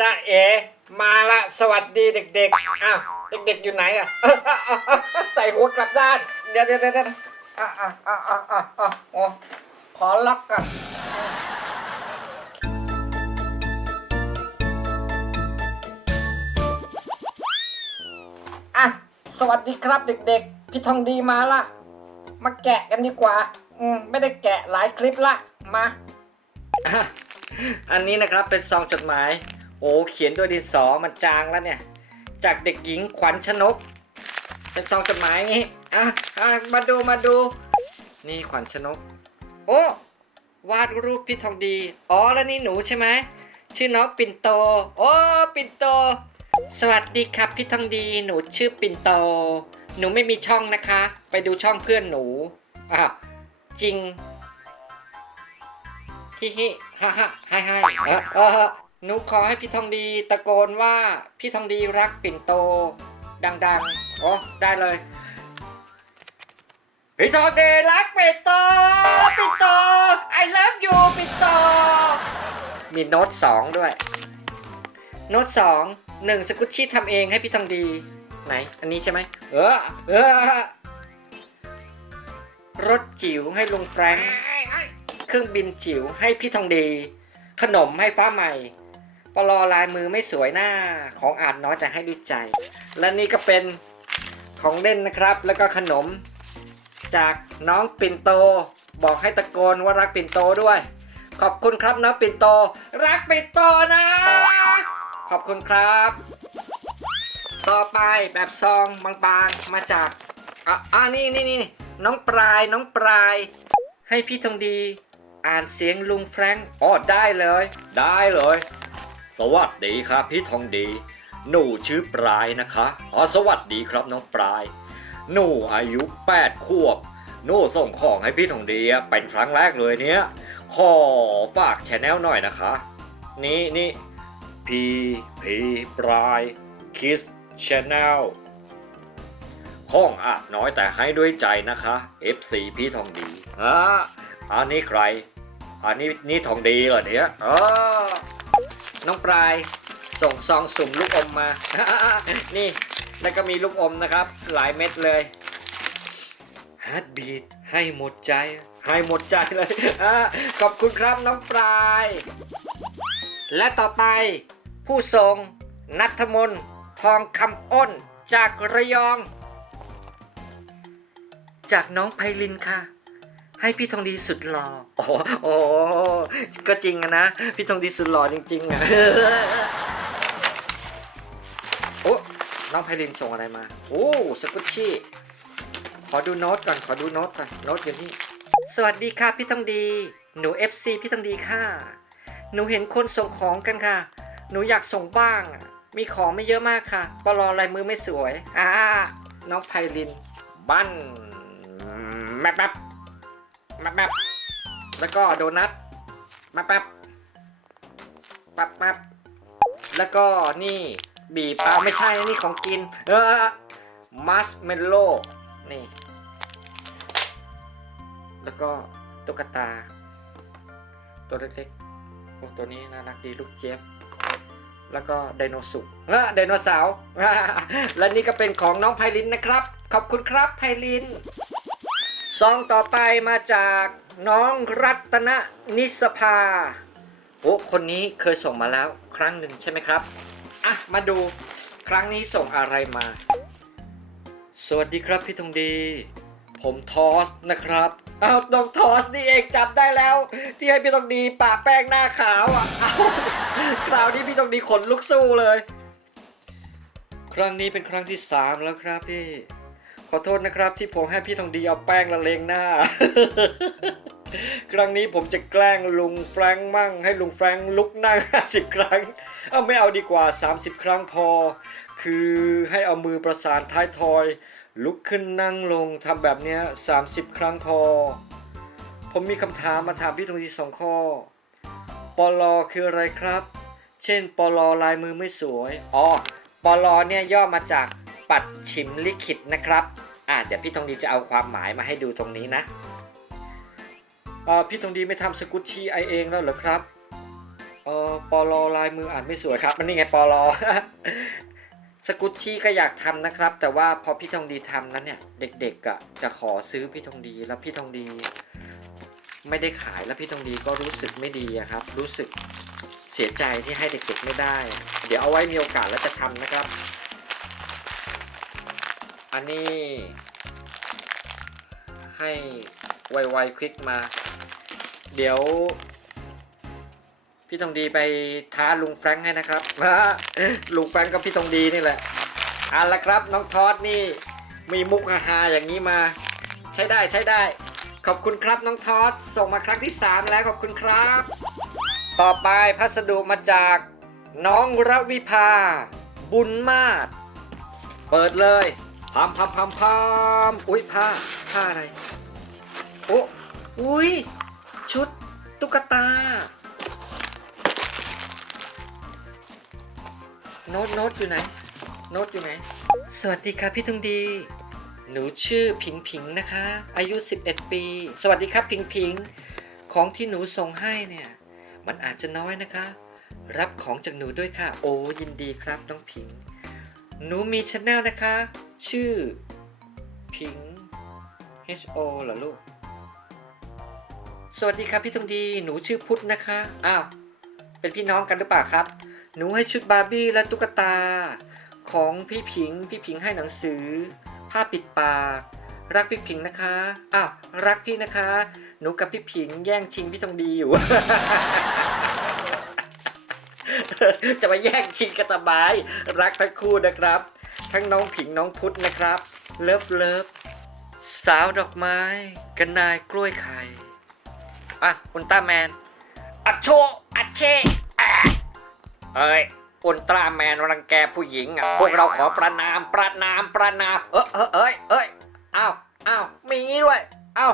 จ้าเอมาละสวัสดีเด็กๆ อ้าวเด็กๆอยู่ไหนอะใส่หัวกลับด้านเดี๋ยวเดี๋ยวเดี๋ยวเดี๋ยวอะอะอะอะอะอะโอ้ขอล็อกกันอะสวัสดีครับเด็กๆ พี่ทองดีมาละมาแกะกันดีกว่า อืมไม่ได้แกะหลายคลิปละมาอะอันนี้นะครับเป็นซองจดหมาย โอ้เขียนด้วยดินสอมันจางแล้วเนี่ย จากเด็กหญิงขวัญชนก เป็นซองจดหมายงี้อะอะมาดูมาดู นี่ขวัญชนก โอ้วาดรูปพี่ทองดี อ๋อแล้วนี่หนูใช่ไหมชื่อน้องปิ่นโต โอ้ปิ่นโต สวัสดีครับพี่ทองดี หนูชื่อปิ่นโต หนูไม่มีช่องนะคะ ไปดูช่องเพื่อนหนูอะจริงฮิฮิฮ่าฮ่าฮ่าฮ่าเออเอ นูขอให้พี่ทองดีตะโกนว่าพี่ทองดีรักปิ่นโต ดังๆอ๋อได้เลย พี่ทองดีรักปิ่นโต ปิ่นโต I love you ปิ่นโต มีโน้ตสองด้วย โน้ตสองหนึ่งสกุชชี่ทำเองให้พี่ทองดี ไหน อันนี้ใช่ไหม เออ เออ รถจิ๋วให้ลุงแฟรงค์ เครื่องบินจิ๋วให้พี่ทองดี ขนมให้ฟ้าใหม่ ปลอลายมือไม่สวยหน้าของอ่าจน้อยแต่ให้ด้วยใจ และนี่ก็เป็นของเล่นนะครับ แล้วก็ขนม จากน้องปิ่นโต บอกให้ตะโกนว่ารักปิ่นโตด้วย ขอบคุณครับน้องปิ่นโต รักปิ่นโตนะ ขอบคุณครับ ต่อไปแบบซองบางๆมาจากอะอ่านี่นี่นี่น้องปลายน้องปลาย ให้พี่ทองดี อ่านเสียงลุงแฟรงค์อ๋อได้เลย ได้เลย สวัสดีครับพี่ทองดี หนูชื่อปลายนะคะอ๋อสวัสดีครับน้องปลาย หนูอายุ8ขวบ หนูส่งของให้พี่ทองดีเป็นครั้งแรกเลยเนี้ยขอฝากชแนลหน่อยนะคะ นี่นี่พีพีปลายคิสชแนลข้องอาจน้อยแต่ให้ด้วยใจนะคะ FC พี่ทองดีอ่าอันนี้ใคร อันนี้นี่ทองดีเหรอเนี่ยอ๋อ น้องปลายส่งซองสุ่มลูกอมมา นี่แล้วก็มีลูกอมนะครับ หลายเม็ดเลยฮาร์ดบีทให้หมดใจ ให้หมดใจเลยอ่าขอบคุณครับน้องปลาย และต่อไปผู้ทรงนัทมนต์ทองคำอ้นจากระยอง จากน้องไพลินค่ะ ให้พี่ทองดีสุดหล่อโอ้โหโอ้โหก็จริงอะนะ พี่ทองดีสุดหล่อจริง ๆอะโอ้น้องไพลินส่งอะไรมา โอ้สกุชชี่ ขอดูโน้ตก่อน ขอดูโน้ตก่อน โน้ตอยู่นี่ สวัสดีค่ะพี่ทองดี หนู FC พี่ทองดีค่ะ หนูเห็นคนส่งของกันค่ะ หนูอยากส่งบ้างอะมีของไม่เยอะมากค่ะปลอลายมือไม่สวย อ่า น้องไพลิน บันแมปแมป มปแมปแล้วก็โดนัทแมปแมปแมปแมปแล้วก็นี่บีบปลาไม่ใช่นี่ของกิน เออมัสเมลโล่นี่ แล้วก็ตุ๊กตา ตัวเล็กๆโอ้ตัวนี้น่ารักดีลูกเจี๊ยบแล้วก็ไดโนสุกเออไดโนเสาร์และนี่ก็เป็นของน้องไพลินนะครับ ขอบคุณครับไพลิน ซองต่อไปมาจากน้องรัตนนิสภา โอ้ คนนี้เคยส่งมาแล้วครั้งหนึ่งใช่ไหมครับ อะ มาดูครั้งนี้ส่งอะไรมา สวัสดีครับพี่ทองดี ผมทอสนะครับอ้าวน้องทอสนี่เองจับได้แล้ว ที่ให้พี่ทองดีปะแป้งหน้าขาวอะอ้าคราวนี้พี่ทองดีขนลุกสู้เลย ครั้งนี้เป็นครั้งที่สามแล้วครับพี่ ขอโทษนะครับที่ผมให้พี่ทองดีเอาแป้งละเลงหน้า ครั้งนี้ผมจะแกล้งลุงแฟรงค์มั่ง ให้ลุงแฟรงค์ลุกนั่ง 50 ครั้ง เอาไม่เอาดีกว่า 30 ครั้งพอ คือให้เอามือประสานท้ายทอย ลุกขึ้นนั่งลงทำแบบเนี้ย30 ครั้งพอ ผมมีคำถามมาถามพี่ทองดีสองข้อปลอคืออะไรครับ เช่นปลอลายมือไม่สวย อ๋อปลอเนี่ยย่อมาจาก ปัดฉิมลิขิตนะครับอ่าเดี๋ยวพี่ทองดีจะเอาความหมายมาให้ดูตรงนี้นะอ่าพี่ทองดีไม่ทำสกุตชีไอเองแล้วเหรอครับเออปอลอลายมืออ่านไม่สวยครับมันนี่ไงปอลอสกุชชี่ก็อยากทำนะครับ แต่ว่าพอพี่ทองดีทำนั้นเนี่ย เด็กๆอะจะขอซื้อพี่ทองดีแล้วพี่ทองดี ไม่ได้ขายแล้วพี่ทองดีก็รู้สึกไม่ดีครับ รู้สึกเสียใจที่ให้เด็กๆไม่ได้ เดี๋ยวเอาไว้มีโอกาสแล้วจะทำนะครับ อันนี้ให้ไวๆคลิกมา เดี๋ยว พี่ทองดีไปท้าลุงแฟรงค์ให้นะครับลุงแฟรงค์กับพี่ทองดีนี่แหละเอาละครับน้องทอดนี่มีมุกฮาอย่างนี้มา ใช้ได้ใช้ได้ ขอบคุณครับน้องทอดส่งมาครั้งที่ 3 แล้วขอบคุณครับ ต่อไปพัสดุมาจากน้องรวิภา บุญมาศเปิดเลย พามพามพามพามอุ้ยผ้าผ้าอะไร โอ้อุ้ยชุดตุ๊กตา โน้ตโน้ตอยู่ไหน โน้ตอยู่ไหน สวัสดีครับพี่ทุงดี หนูชื่อผิงผิงนะคะ อายุ 11 ปี สวัสดีครับผิงผิง ของที่หนูส่งให้เนี่ย มันอาจจะน้อยนะคะ รับของจากหนูด้วยค่ะ โอ้ยินดีครับน้องผิง หนูมีช anel นะคะ ชื่อผิง H O เหรอลูก สวัสดีครับพี่ทงดี หนูชื่อพุทธนะคะ อ้าว เป็นพี่น้องกันหรือเปล่าครับ หนูให้ชุดบาร์บี้และตุ๊กตา ของพี่ผิง พี่ผิงให้หนังสือ ผ้าปิดปาก รักพี่ผิงนะคะ อ้าว รักพี่นะคะ หนูกับพี่ผิงแย่งชิงพี่ทองดีอยู่ จะมาแย่งชิงกันสบายรักทั้งคู่นะครับ ทั้งน้องผิงน้องพุทธนะครับ เลิฟเลิฟสาวดอกไม้ กันนายกล้วยไข่อะอุลตร้าแมน อัชโชอัชเชเอ้ยอุลตร้าแมนรังแกผู้หญิงอะพวกเราขอประนามประนามประนาม เออเออเอ้ยเอ้ยอ้าวอ้าวมีงี้ด้วยอ้าว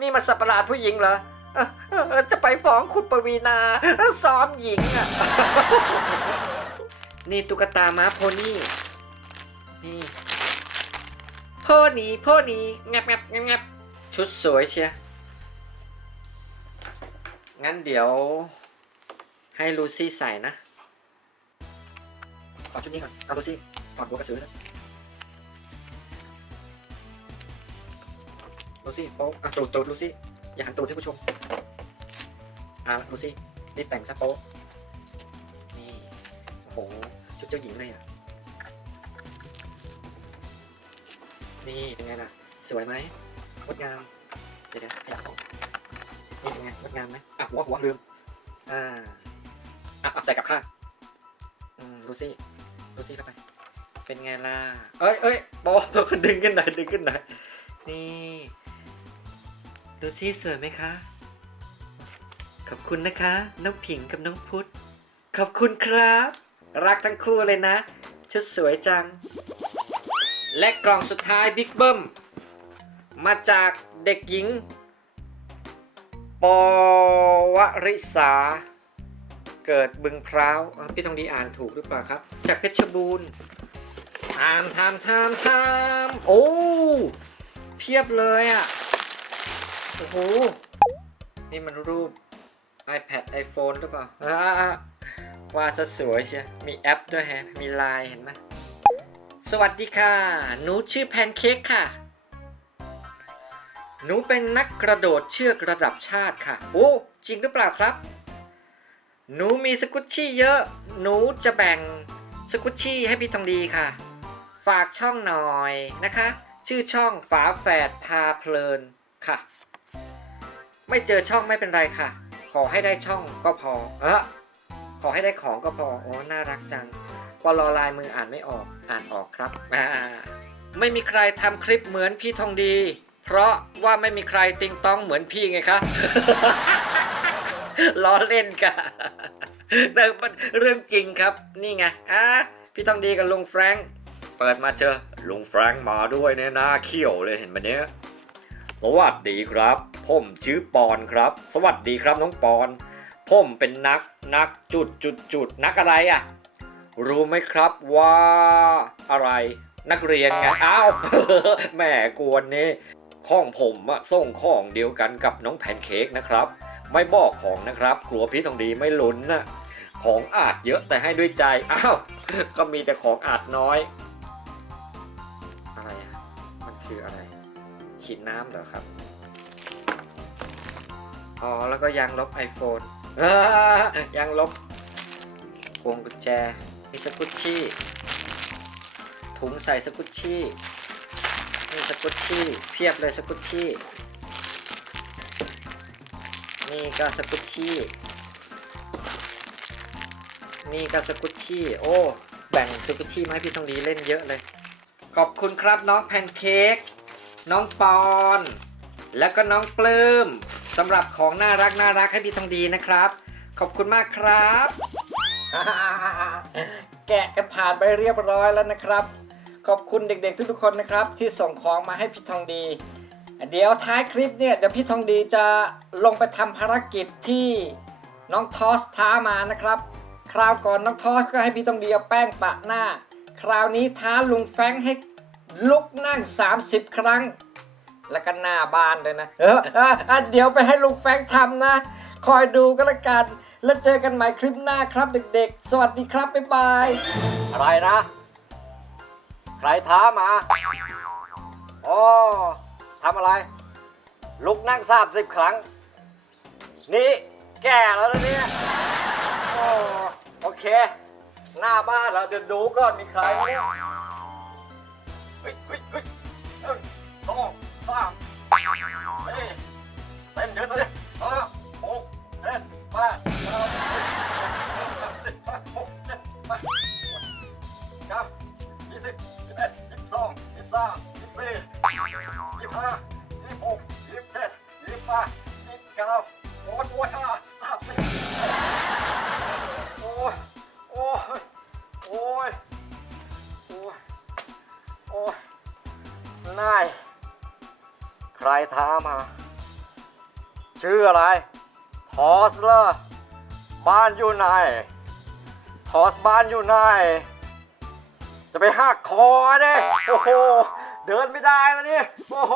นี่มันสัตว์ประหลาดผู้หญิงเหรอ จะไปฟ้องคุณปวีนาซ้อมหญิงอะ นี่ตุ๊กตาม้าโพนี่ นี่โพนี่โพนี่งับงับงับงับชุดสวยเชียงั้นเดี๋ยว ให้ลูซี่ใส่นะ ขอชุดนี้ก่อน เอาลูซี่ถอดหัวกระสือนะลูซี่โป๊ะอะตูดตูดลูซี่ อย่าหันตูดให้ผู้ชม อะลูซี่นี่แต่งซะโป๊ะนี่โอ้โหชุดเจ้าหญิงเลยอะ นี่เป็นไงล่ะ สวยไหมงดงาม เดี๋ยวเดี๋ยวขยับออกนี่เป็นไงงดงามไหมอะหัวหัวลืม อ่าอะอะใส่กับข้าอืมดูสิดูสิเข้าไป เป็นไงล่ะ เอ้ยเอ้ยโบดึงขึ้นหน่อยดึงขึ้นหน่อยนี่ ดูสิสวยไหมคะ ขอบคุณนะคะ น้องผิงกับน้องพุทธ ขอบคุณครับ รักทั้งคู่เลยนะ ชุดสวยจัง และกล่องสุดท้ายบิ๊กเบิ้ม มาจากเด็กหญิง ปวริษา เกิดบึงพร้าวพี่ทองดีอ่านถูกหรือเปล่าครับ จากเพชรบูรณ์ทามทามทามทามโอ้ เพียบเลยอะ โอ้โห นี่มันรูป iPad iPhone หรือเปล่าอ่าว่าซะสวยเชียมีแอปด้วยแฮะ มีไลน์เห็นไหม สวัสดีค่ะ หนูชื่อแพนเค้กค่ะ หนูเป็นนักกระโดดเชือกระดับชาติค่ะ โอ้ จริงหรือเปล่าครับ หนูมีสกุชชี่เยอะ หนูจะแบ่งสกุชชี่ให้พี่ทองดีค่ะ ฝากช่องหน่อยนะคะ ชื่อช่องฝาแฝดพาเพลินค่ะ ไม่เจอช่องไม่เป็นไรค่ะ ขอให้ได้ช่องก็พอ เออขอให้ได้ของก็พอ โอ้ น่ารักจังปลอลายมืออ่านไม่ออก อ่านออกครับอ่าไม่มีใครทำคลิปเหมือนพี่ทองดี เพราะว่าไม่มีใครติงต้องเหมือนพี่ไงคะล้อเล่นกันแต่เรื่องจริงครับ นี่ไง อะ พี่ทองดีกับลุงแฟรงค์เปิดมาเจอลุงแฟรงค์มาด้วยเนี่ยหน้าเขี้ยวเลยเห็นไหมเนี่ยสวัสดีครับ ผมชื่อปอนครับ สวัสดีครับน้องปอน ผมเป็นนักนักจุดจุดจุดนักอะไรอะ่ะ รู้ไหมครับว่าอะไรนักเรียนไงอ้าวแหม่กวนนี่ข้องผมอะส่งของเดียวกันกับน้องแพนเค้กนะครับ ไม่บอกของนะครับกลัวพี่ทองดีไม่ลุ้นนะของอาจเยอะแต่ให้ด้วยใจอ้าวก็มีแต่ของอาจน้อย อะไรอะมันคืออะไรฉีดน้ำเหรอครับ อ๋อ แล้วก็ยางลบ iPhone ยางลบพวงกุญแจ มีสกุชชี่ ถุงใส่สกุชชี่นี่สกุชชี่ เพียบเลยสกุชชี่ นี่ก็สกุชชี่ นี่ก็สกุชชี่ โอ้ แบ่งสกุชชี่มาให้พี่ทองดีเล่นเยอะเลย ขอบคุณครับน้องแพนเค้ก น้องปอน แล้วก็น้องปลื้ม สำหรับของน่ารักน่ารักให้พี่ทองดีนะครับ ขอบคุณมากครับ แกะกันผ่านไปเรียบร้อยแล้วนะครับ ขอบคุณเด็กๆทุกๆคนนะครับ ที่ส่งของมาให้พี่ทองดี เดี๋ยวท้ายคลิปเนี่ยเดี๋ยวพี่ทองดีจะลงไปทำภารกิจที่น้องทอสท้ามานะครับ คราวก่อนน้องทอสก็ให้พี่ทองดีเอาแป้งปะหน้า คราวนี้ท้าลุงแฟงให้ลุกนั่ง 30 ครั้ง แล้วก็หน้าบ้านเลยนะ เออเออเออเดี๋ยวไปให้ลุงแฟรงค์ทำนะ คอยดูก็แล้วกัน แล้วเจอกันใหม่คลิปหน้าครับเด็กๆ สวัสดีครับ บ๊ายบาย อะไรนะ ใครท้ามาอ๋อทำอะไร ลุกนั่งสามสิบครั้ง นี่แก่แล้วนะเนี่ยโอ้โอเค หน้าบ้านเราเดี๋ยวดูก่อนมีใครไหมเนี่ยเฮ้ยเฮ้ยเฮ้ยเอ้ยสอ งสามเฮ้ยเต้นเยอะเลยห้าหกเจ็ดแปดเก้าสิบสิบห้าหกเจ็ดแปดเก้ายี่สิบยี่สิบเอ็ดยี่สิบสองยี่สิบสามยี่สิบสี่ยี่สิบห้ายี่สิบหกยี่สิบเจ็ดยี่สิบแปดยี่สิบเก้าโอ้ยโอ้ยห้าสามสิบโอ้ยโอ้ยโอ้ยโอ้ยโอ้ยนาย ใครท้ามา ชื่ออะไร ทอสเลอร์บ้านอยู่ไหน ทอสบ้านอยู่ไหน จะไปหักคอเนี่ยโอ้โห เดินไม่ได้แล้วนี่ โอ้โห